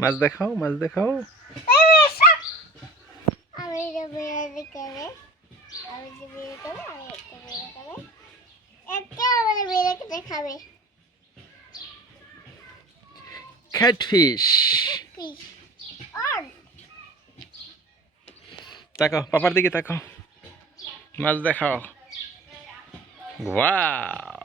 মাছ দেখাও, মাছ দেখাও। ক্যাটফিশ। তাকাও, পাপার দিকে তাকাও, মাছ দেখাও। ওয়াও।